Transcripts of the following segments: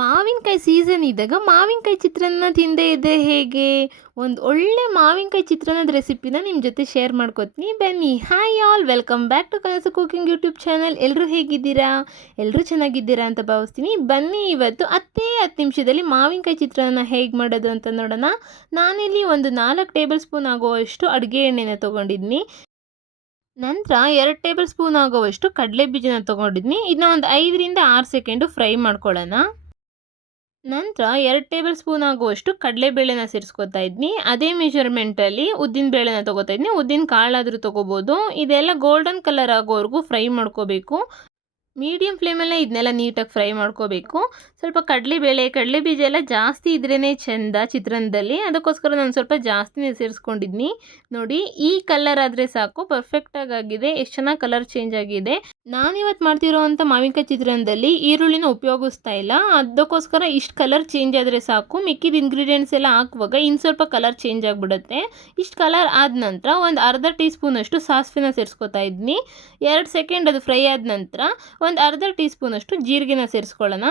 ಮಾವಿನಕಾಯಿ ಸೀಸನ್ ಇದ್ದಾಗ ಮಾವಿನಕಾಯಿ ಚಿತ್ರಾನ್ನ ತಿಂದೇ ಇದ್ದರೆ ಹೇಗೆ? ಒಂದು ಒಳ್ಳೆ ಮಾವಿನಕಾಯಿ ಚಿತ್ರಾನ್ನದ ರೆಸಿಪಿನ ನಿಮ್ಮ ಜೊತೆ ಶೇರ್ ಮಾಡ್ಕೋತೀನಿ ಬನ್ನಿ. Hi all, welcome back to Kanasu cooking YouTube channel. ಎಲ್ಲರೂ ಹೇಗಿದ್ದೀರಾ? ಎಲ್ಲರೂ ಚೆನ್ನಾಗಿದ್ದೀರಾ ಅಂತ ಭಾವಿಸ್ತೀನಿ. ಬನ್ನಿ ಇವತ್ತು 10 ನಿಮಿಷದಲ್ಲಿ ಮಾವಿನಕಾಯಿ ಚಿತ್ರಾನ್ನ ಹೇಗೆ ಮಾಡೋದು ಅಂತ ನೋಡೋಣ. ನಾನಿಲ್ಲಿ ಒಂದು 4 ಟೇಬಲ್ ಸ್ಪೂನ್ ಆಗುವಷ್ಟು ಅಡುಗೆ ಎಣ್ಣೆನ ತೊಗೊಂಡಿದ್ದೀನಿ. ನಂತರ 2 ಟೇಬಲ್ ಸ್ಪೂನ್ ಆಗುವಷ್ಟು ಕಡಲೆ ಬೀಜನ ತೊಗೊಂಡಿದ್ದೀನಿ. ಇದನ್ನ ಒಂದು 5ರಿಂದ 6 ಸೆಕೆಂಡು ಫ್ರೈ ಮಾಡ್ಕೊಳ್ಳೋಣ. ನಂತರ 2 ಟೇಬಲ್ ಸ್ಪೂನ್ ಆಗುವಷ್ಟು ಕಡಲೆಬೇಳೆನ ಸೇರಿಸ್ಕೊತಾ ಇದ್ದೀನಿ. ಅದೇ ಮೆಜರ್ಮೆಂಟಲ್ಲಿ ಉದ್ದಿನ ಬೇಳೆನ ತೊಗೋತಾ ಇದ್ದೀನಿ. ಉದ್ದಿನ ಕಾಳಾದರೂ ತೊಗೋಬೋದು. ಇದೆಲ್ಲ ಗೋಲ್ಡನ್ ಕಲರ್ ಆಗೋವರೆಗೂ ಫ್ರೈ ಮಾಡ್ಕೋಬೇಕು. ಮೀಡಿಯಮ್ ಫ್ಲೇಮಲ್ಲೇ ಇದನ್ನೆಲ್ಲ ನೀಟಾಗಿ ಫ್ರೈ ಮಾಡ್ಕೋಬೇಕು. ಸ್ವಲ್ಪ ಕಡಲೆ ಬೀಜ ಎಲ್ಲ ಜಾಸ್ತಿ ಇದ್ರೇ ಚೆಂದ ಚಿತ್ರಾನ್ನದಲ್ಲಿ. ಅದಕ್ಕೋಸ್ಕರ ನಾನು ಸ್ವಲ್ಪ ಜಾಸ್ತಿನೇ ಸೇರಿಸ್ಕೊಂಡಿದ್ನಿ. ನೋಡಿ, ಈ ಕಲರ್ ಆದರೆ ಸಾಕು, ಪರ್ಫೆಕ್ಟಾಗಿ ಆಗಿದೆ. ಎಷ್ಟು ಚೆನ್ನಾಗಿ ಕಲರ್ ಚೇಂಜ್ ಆಗಿದೆ. ನಾನಿವತ್ತು ಮಾಡ್ತಿರೋವಂಥ ಮಾವಿನಕಾಯಿ ಚಿತ್ರಾನ್ನದಲ್ಲಿ ಈರುಳ್ಳಿನ ಉಪಯೋಗಿಸ್ತಾ ಇಲ್ಲ. ಅದಕ್ಕೋಸ್ಕರ ಇಷ್ಟು ಕಲರ್ ಚೇಂಜ್ ಆದರೆ ಸಾಕು. ಮಿಕ್ಕಿದ ಇಂಗ್ರೀಡಿಯೆಂಟ್ಸ್ ಎಲ್ಲ ಹಾಕುವಾಗ ಇನ್ನು ಸ್ವಲ್ಪ ಕಲರ್ ಚೇಂಜ್ ಆಗಿಬಿಡುತ್ತೆ. ಇಷ್ಟು ಕಲರ್ ಆದ ನಂತರ ಒಂದು ಅರ್ಧ ಟೀ ಸ್ಪೂನಷ್ಟು ಸಾಸಿವೆನ ಸೇರಿಸ್ಕೊತಾ ಇದ್ದೀನಿ. 2 ಸೆಕೆಂಡ್ ಅದು ಫ್ರೈ ಆದ ನಂತರ ಒಂದು ಅರ್ಧ ಟೀ ಸ್ಪೂನಷ್ಟು ಜೀರಿಗೆನ ಸೇರಿಸ್ಕೊಳ್ಳೋಣ.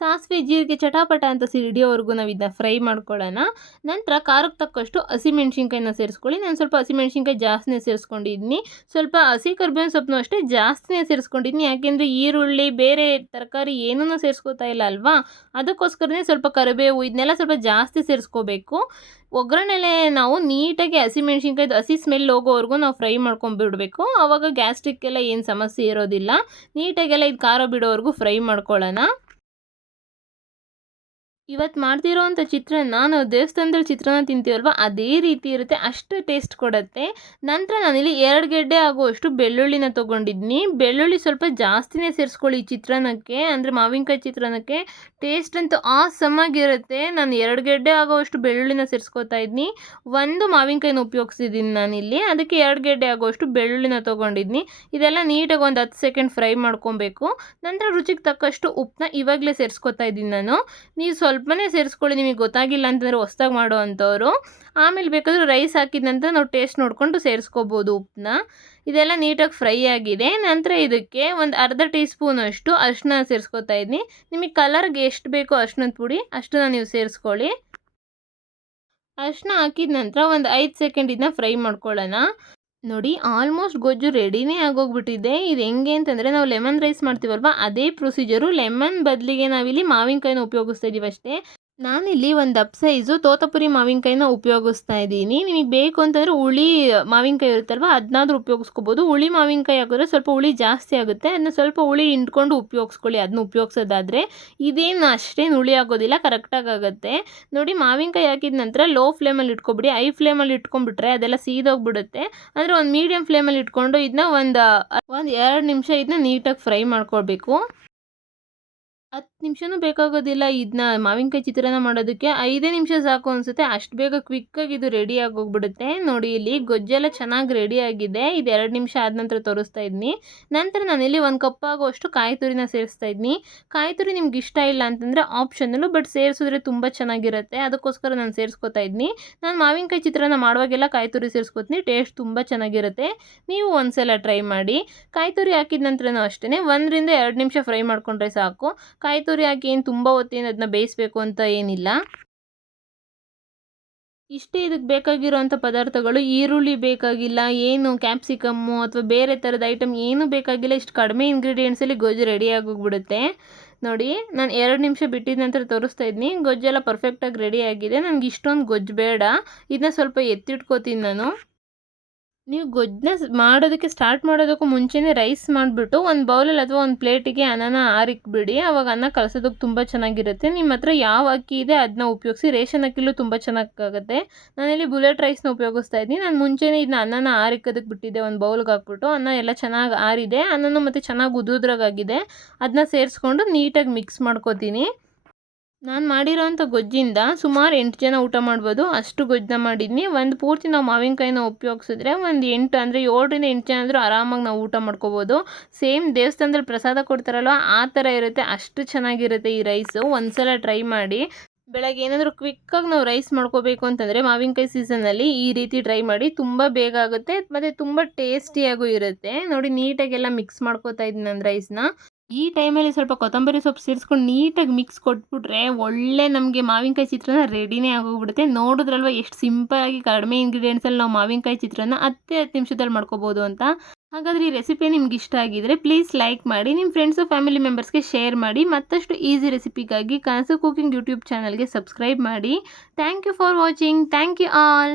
ಸಾಸಿವೆ ಜೀರಿಗೆ ಚಟಾಪಟ ಅಂತ ಹಿಡಿಯೋವರೆಗೂ ನಾವು ಇದನ್ನ ಫ್ರೈ ಮಾಡ್ಕೊಳ್ಳೋಣ. ನಂತರ ಖಾರಕ್ಕೆ ತಕ್ಕಷ್ಟು ಹಸಿಮೆಣ್ಸಿನ್ಕಾಯಿನ ಸೇರಿಸ್ಕೊಳ್ಳಿ. ನಾನು ಸ್ವಲ್ಪ ಹಸಿಮೆಣ್ಸಿನ್ಕಾಯಿ ಜಾಸ್ತಿನೇ ಸೇರಿಸ್ಕೊಂಡಿದ್ದೀನಿ. ಸ್ವಲ್ಪ ಹಸಿ ಕರಿಬೇವಿನ ಸೊಪ್ಪನ್ನು ಅಷ್ಟೇ ಜಾಸ್ತಿನೇ ಸೇರಿಸ್ಕೊಂಡಿದ್ದೀನಿ. ಯಾಕೆಂದರೆ ಈರುಳ್ಳಿ ಬೇರೆ ತರಕಾರಿ ಏನೂ ಸೇರಿಸ್ಕೋತಾ ಇಲ್ಲ ಅಲ್ವಾ, ಅದಕ್ಕೋಸ್ಕರನೇ ಸ್ವಲ್ಪ ಕರಿಬೇವು ಇದನ್ನೆಲ್ಲ ಸ್ವಲ್ಪ ಜಾಸ್ತಿ ಸೇರಿಸ್ಕೋಬೇಕು. ಒಗ್ಗರಣೆಲೆ ನಾವು ನೀಟಾಗಿ ಹಸಿಮೆಣ್ಸಿನ್ಕಾಯ್ದು ಹಸಿ ಸ್ಮೆಲ್ ಹೋಗೋವರೆಗೂ ನಾವು ಫ್ರೈ ಮಾಡ್ಕೊಂಡ್ಬಿಡ್ಬೇಕು. ಆವಾಗ ಗ್ಯಾಸ್ಟ್ರಿಕ್ಕೆಲ್ಲ ಏನು ಸಮಸ್ಯೆ ಇರೋದಿಲ್ಲ. ನೀಟಾಗೆಲ್ಲ ಇದು ಖಾರ ಬಿಡೋವರೆಗೂ ಫ್ರೈ ಮಾಡ್ಕೊಳ್ಳೋಣ. ಇವತ್ತು ಮಾಡ್ತಿರೋವಂಥ ಚಿತ್ರಾನ್ನ ನಾವು ದೇವಸ್ಥಾನದಲ್ಲಿ ಚಿತ್ರಾನ್ನ ತಿಂತೀವಲ್ವ, ಅದೇ ರೀತಿ ಇರುತ್ತೆ, ಅಷ್ಟು ಟೇಸ್ಟ್ ಕೊಡುತ್ತೆ. ನಂತರ ನಾನಿಲ್ಲಿ 2 ಗೆಡ್ಡೆ ಆಗುವಷ್ಟು ಬೆಳ್ಳುಳ್ಳಿನ ತೊಗೊಂಡಿದ್ದೀನಿ. ಬೆಳ್ಳುಳ್ಳಿ ಸ್ವಲ್ಪ ಜಾಸ್ತಿನೇ ಸೇರಿಸ್ಕೊಳ್ಳಿ ಈ ಚಿತ್ರಾನ್ನಕ್ಕೆ, ಅಂದರೆ ಮಾವಿನಕಾಯಿ ಚಿತ್ರಾನ್ನಕ್ಕೆ ಟೇಸ್ಟ್ ಅಂತೂ ಆಸಮಾಗಿರುತ್ತೆ. ನಾನು 2 ಗೆಡ್ಡೆ ಆಗೋವಷ್ಟು ಬೆಳ್ಳುಳ್ಳಿನ ಸೇರಿಸ್ಕೊತಾ ಇದ್ದೀನಿ. ಒಂದು ಮಾವಿನಕಾಯಿನ ಉಪಯೋಗಿಸಿದ್ದೀನಿ ನಾನಿಲ್ಲಿ, ಅದಕ್ಕೆ 2 ಗೆಡ್ಡೆ ಆಗುವಷ್ಟು ಬೆಳ್ಳುಳ್ಳಿನ ತೊಗೊಂಡಿದ್ದೀನಿ. ಇದೆಲ್ಲ ನೀಟಾಗಿ ಒಂದು 10 ಸೆಕೆಂಡ್ ಫ್ರೈ ಮಾಡ್ಕೊಬೇಕು. ನಂತರ ರುಚಿಗೆ ತಕ್ಕಷ್ಟು ಉಪ್ಪನ್ನ ಇವಾಗಲೇ ಸೇರಿಸ್ಕೊತಾ ಇದ್ದೀನಿ ನಾನು. ನೀವು ಸ್ವಲ್ಪನೇ ಸೇರಿಸ್ಕೊಳ್ಳಿ, ನಿಮಗೆ ಗೊತ್ತಾಗಿಲ್ಲ ಅಂತಂದರೆ ಹೊಸ್ದಾಗಿ ಮಾಡೋ ಅಂಥವ್ರು. ಆಮೇಲೆ ಬೇಕಾದರೂ ರೈಸ್ ಹಾಕಿದ ನಂತರ ನಾವು ಟೇಸ್ಟ್ ನೋಡಿಕೊಂಡು ಸೇರಿಸ್ಕೋಬೋದು ಉಪ್ಪನ್ನ. ಇದೆಲ್ಲ ನೀಟಾಗಿ ಫ್ರೈ ಆಗಿದೆ. ನಂತರ ಇದಕ್ಕೆ ಒಂದು ಅರ್ಧ ಟೀ ಸ್ಪೂನಷ್ಟು ಅರಿಶಿನ ಸೇರಿಸ್ಕೊತಾ ಇದ್ದೀನಿ. ನಿಮಗೆ ಕಲರ್ಗೆ ಎಷ್ಟು ಬೇಕೋ ಅರಿಶಿನದ ಪುಡಿ ಅಷ್ಟನ್ನ ನೀವು ಸೇರಿಸ್ಕೊಳ್ಳಿ. ಅರಿಶಿನ ಹಾಕಿದ ನಂತರ ಒಂದು 5 ಸೆಕೆಂಡ್ ಇದನ್ನ ಫ್ರೈ ಮಾಡ್ಕೊಳ್ಳೋಣ. ನೋಡಿ, ಆಲ್ಮೋಸ್ಟ್ ಗೊಜ್ಜು ರೆಡಿನೇ ಆಗೋಗ್ಬಿಟ್ಟಿದೆ. ಇದು ಹೆಂಗೆ ಅಂತಂದರೆ, ನಾವು ಲೆಮನ್ ರೈಸ್ ಮಾಡ್ತೀವಲ್ವ, ಅದೇ ಪ್ರೊಸೀಜರು. ಲೆಮನ್ ಬದಲಿಗೆ ನಾವಿಲ್ಲಿ ಮಾವಿನಕಾಯಿನ ಉಪಯೋಗಿಸ್ತಾ ಇದ್ದೀವಿ ಅಷ್ಟೇ. ನಾನಿಲ್ಲಿ ಒಂದು ದಪ್ಪ ಸೈಜು ತೋತಾಪುರಿ ಮಾವಿನಕಾಯಿನ ಉಪಯೋಗಿಸ್ತಾ ಇದ್ದೀನಿ. ನಿಮಗೆ ಬೇಕು ಅಂತಂದರೆ ಹುಳಿ ಮಾವಿನಕಾಯಿ ಇರುತ್ತಲ್ವ, ಅದನ್ನಾದ್ರೂ ಉಪಯೋಗಿಸ್ಕೋಬೋದು. ಹುಳಿ ಮಾವಿನಕಾಯಿ ಹಾಕಿದ್ರೆ ಸ್ವಲ್ಪ ಹುಳಿ ಜಾಸ್ತಿ ಆಗುತ್ತೆ. ಅದನ್ನ ಸ್ವಲ್ಪ ಹುಳಿ ಹಿಂಡ್ಕೊಂಡು ಉಪಯೋಗಿಸ್ಕೊಳ್ಳಿ, ಅದನ್ನ ಉಪಯೋಗಿಸೋದಾದರೆ. ಇದೇನು ಅಷ್ಟೇನು ಹುಳಿ ಆಗೋದಿಲ್ಲ, ಕರೆಕ್ಟಾಗಿ ಆಗುತ್ತೆ. ನೋಡಿ, ಮಾವಿನಕಾಯಿ ಹಾಕಿದ ನಂತರ ಲೋ ಫ್ಲೇಮಲ್ಲಿ ಇಟ್ಕೊಬಿಡಿ. ಹೈ ಫ್ಲೇಮಲ್ಲಿ ಇಟ್ಕೊಂಡ್ಬಿಟ್ರೆ ಅದೆಲ್ಲ ಸೀದೋಗ್ಬಿಡುತ್ತೆ. ಅಂದರೆ ಒಂದು ಮೀಡಿಯಮ್ ಫ್ಲೇಮಲ್ಲಿ ಇಟ್ಕೊಂಡು ಇದನ್ನ ಒಂದು 2 ನಿಮಿಷ ಇದನ್ನ ನೀಟಾಗಿ ಫ್ರೈ ಮಾಡ್ಕೊಳ್ಬೇಕು. 10 ನಿಮಿಷನೂ ಬೇಕಾಗೋದಿಲ್ಲ ಇದನ್ನ ಮಾವಿನಕಾಯಿ ಚಿತ್ರಾನ್ನ ಮಾಡೋದಕ್ಕೆ. 5 ನಿಮಿಷ ಸಾಕು ಅನಿಸುತ್ತೆ, ಅಷ್ಟು ಬೇಗ ಕ್ವಿಕ್ಕಾಗಿ ಇದು ರೆಡಿ ಆಗೋಗ್ಬಿಡುತ್ತೆ. ನೋಡಿ, ಇಲ್ಲಿ ಗೊಜ್ಜೆಲ್ಲ ಚೆನ್ನಾಗಿ ರೆಡಿ ಆಗಿದೆ. ಇದು 2 ನಿಮಿಷ ಆದ ನಂತರ ತೋರಿಸ್ತಾ ಇದ್ದೀನಿ. ನಂತರ ನಾನಿಲ್ಲಿ 1 ಕಪ್ ಆಗುವಷ್ಟು ಕಾಯಿ ತುರಿನ ಸೇರಿಸ್ತಾ ಇದ್ದೀನಿ. ಕಾಯಿ ತುರಿ ನಿಮ್ಗೆ ಇಷ್ಟ ಇಲ್ಲ ಅಂತಂದರೆ ಆಪ್ಷನಲ್ಲು, ಬಟ್ ಸೇರಿಸಿದ್ರೆ ತುಂಬ ಚೆನ್ನಾಗಿರುತ್ತೆ. ಅದಕ್ಕೋಸ್ಕರ ನಾನು ಸೇರಿಸ್ಕೊತಾ ಇದ್ದೀನಿ. ನಾನು ಮಾವಿನಕಾಯಿ ಚಿತ್ರಾನ್ನ ಮಾಡುವಾಗೆಲ್ಲ ಕಾಯಿ ತುರಿ ಸೇರಿಸ್ಕೊತೀನಿ, ಟೇಸ್ಟ್ ತುಂಬ ಚೆನ್ನಾಗಿರುತ್ತೆ. ನೀವು ಒಂದ್ಸಲ ಟ್ರೈ ಮಾಡಿ. ಕಾಯಿ ತುರಿ ಹಾಕಿದ ನಂತರನೂ ಅಷ್ಟೇ 1ರಿಂದ 2 ನಿಮಿಷ ಫ್ರೈ ಮಾಡಿಕೊಂಡ್ರೆ ಸಾಕು. ಕಾಯಿ ತುರಿ ಹಾಕಿ ಏನು ತುಂಬ ಹೊತ್ತೇನು ಅದನ್ನ ಬೇಯಿಸಬೇಕು ಅಂತ ಏನಿಲ್ಲ. ಇಷ್ಟೇ ಇದಕ್ಕೆ ಬೇಕಾಗಿರೋವಂಥ ಪದಾರ್ಥಗಳು. ಈರುಳ್ಳಿ ಬೇಕಾಗಿಲ್ಲ, ಏನು ಕ್ಯಾಪ್ಸಿಕಮ್ಮು ಅಥವಾ ಬೇರೆ ಥರದ ಐಟಮ್ ಏನೂ ಬೇಕಾಗಿಲ್ಲ. ಇಷ್ಟು ಕಡಿಮೆ ಇಂಗ್ರೀಡಿಯೆಂಟ್ಸಲ್ಲಿ ಗೊಜ್ಜು ರೆಡಿ ಆಗೋಗ್ಬಿಡುತ್ತೆ. ನೋಡಿ, ನಾನು 2 ನಿಮಿಷ ಬಿಟ್ಟಿದ ನಂತರ ತೋರಿಸ್ತಾ ಇದ್ದೀನಿ. ಗೊಜ್ಜೆಲ್ಲ ಪರ್ಫೆಕ್ಟಾಗಿ ರೆಡಿ ಆಗಿದೆ. ನನಗೆ ಇಷ್ಟೊಂದು ಗೊಜ್ಜು ಬೇಡ, ಇದನ್ನ ಸ್ವಲ್ಪ ಎತ್ತಿಟ್ಕೋತೀನಿ ನಾನು. ನೀವು ಗೊಜ್ಜನ್ನ ಮಾಡೋದಕ್ಕೆ ಸ್ಟಾರ್ಟ್ ಮಾಡೋದಕ್ಕೂ ಮುಂಚೆನೇ ರೈಸ್ ಮಾಡಿಬಿಟ್ಟು ಒಂದು ಬೌಲಲ್ಲಿ ಅಥವಾ ಒಂದು ಪ್ಲೇಟಿಗೆ ಅನ್ನನ ಆರಿಕ್ಬಿಡಿ. ಆವಾಗ ಅನ್ನ ಕಲಸೋದಕ್ಕೆ ತುಂಬ ಚೆನ್ನಾಗಿರುತ್ತೆ. ನಿಮ್ಮ ಹತ್ರ ಯಾವ ಅಕ್ಕಿ ಇದೆ ಅದನ್ನ ಉಪಯೋಗಿಸಿ. ರೇಷನ್ ಅಕ್ಕಿಲೂ ತುಂಬ ಚೆನ್ನಾಗಾಗುತ್ತೆ. ನಾನಿಲ್ಲಿ ಬುಲೆಟ್ ರೈಸ್ನ ಉಪಯೋಗಿಸ್ತಾ ಇದ್ದೀನಿ. ನಾನು ಮುಂಚೆನೇ ಇದನ್ನ ಅನ್ನನ ಆರಿಕ್ಕೋದಕ್ಕೆ ಬಿಟ್ಟಿದ್ದೆ, ಒಂದು ಬೌಲ್ಗೆ ಹಾಕ್ಬಿಟ್ಟು. ಅನ್ನ ಎಲ್ಲ ಚೆನ್ನಾಗಿ ಆರಿದೆ, ಅನ್ನನೂ ಮತ್ತು ಚೆನ್ನಾಗಿ ಉದುದ್ರಾಗಿದೆ. ಅದನ್ನ ಸೇರಿಸ್ಕೊಂಡು ನೀಟಾಗಿ ಮಿಕ್ಸ್ ಮಾಡ್ಕೋತೀನಿ. ನಾನು ಮಾಡಿರೋವಂಥ ಗೊಜ್ಜಿಂದ ಸುಮಾರು 8 ಜನ ಊಟ ಮಾಡ್ಬೋದು, ಅಷ್ಟು ಗೊಜ್ಜನ್ನ ಮಾಡಿದ್ದೀನಿ. ಒಂದು ಪೂರ್ತಿ ನಾವು ಮಾವಿನಕಾಯಿನ ಉಪಯೋಗಿಸಿದ್ರೆ ಒಂದು 8 ಅಂದರೆ 7ರಿಂದ 8 ಜನ ಆದರೂ ಆರಾಮಾಗಿ ನಾವು ಊಟ ಮಾಡ್ಕೋಬೋದು. ಸೇಮ್ ದೇವಸ್ಥಾನದಲ್ಲಿ ಪ್ರಸಾದ ಕೊಡ್ತಾರಲ್ವ, ಆ ಥರ ಇರುತ್ತೆ, ಅಷ್ಟು ಚೆನ್ನಾಗಿರುತ್ತೆ ಈ ರೈಸು. ಒಂದು ಸಲ ಟ್ರೈ ಮಾಡಿ. ಬೆಳಗ್ಗೆ ಏನಾದರೂ ಕ್ವಿಕ್ಕಾಗಿ ನಾವು ರೈಸ್ ಮಾಡ್ಕೋಬೇಕು ಅಂತಂದರೆ ಮಾವಿನಕಾಯಿ ಸೀಸನಲ್ಲಿ ಈ ರೀತಿ ಟ್ರೈ ಮಾಡಿ. ತುಂಬ ಬೇಗ ಆಗುತ್ತೆ ಮತ್ತು ತುಂಬ ಟೇಸ್ಟಿಯಾಗೂ ಇರುತ್ತೆ. ನೋಡಿ, ನೀಟಾಗೆಲ್ಲ ಮಿಕ್ಸ್ ಮಾಡ್ಕೋತಾ ಇದ್ದೀನಿ ನಾನು ರೈಸ್ನ. ಈ ಟೈಮಲ್ಲಿ ಸ್ವಲ್ಪ ಕೊತ್ತಂಬರಿ ಸೊಪ್ಪು ಸೇರಿಸ್ಕೊಂಡು ನೀಟಾಗಿ ಮಿಕ್ಸ್ ಕೊಟ್ಬಿಟ್ರೆ ಒಳ್ಳೆ ನಮಗೆ ಮಾವಿನಕಾಯಿ ಚಿತ್ರಾನ್ನ ರೆಡಿನೇ ಆಗೋಗ್ಬಿಡುತ್ತೆ. ನೋಡಿದ್ರಲ್ವ ಎಷ್ಟು ಸಿಂಪಲ್ಲಾಗಿ ಕಡಿಮೆ ಇಂಗ್ರೀಡಿಯೆಂಟ್ಸಲ್ಲಿ ನಾವು ಮಾವಿನಕಾಯಿ ಚಿತ್ರಾನ್ನ 10 ನಿಮಿಷದಲ್ಲಿ ಮಾಡ್ಕೋಬೋದು ಅಂತ. ಹಾಗಾದರೆ ಈ ರೆಸಿಪಿ ನಿಮ್ಗೆ ಇಷ್ಟ ಆಗಿದ್ರೆ ಪ್ಲೀಸ್ ಲೈಕ್ ಮಾಡಿ, ನಿಮ್ಮ ಫ್ರೆಂಡ್ಸು ಫ್ಯಾಮಿಲಿ ಮೆಂಬರ್ಸ್ಗೆ ಶೇರ್ ಮಾಡಿ. ಮತ್ತಷ್ಟು ಈಸಿ ರೆಸಿಪಿಗಾಗಿ ಕನಸು ಕುಕಿಂಗ್ ಯೂಟ್ಯೂಬ್ ಚಾನಲ್ಗೆ ಸಬ್ಸ್ಕ್ರೈಬ್ ಮಾಡಿ. Thank you for watching. Thank you all.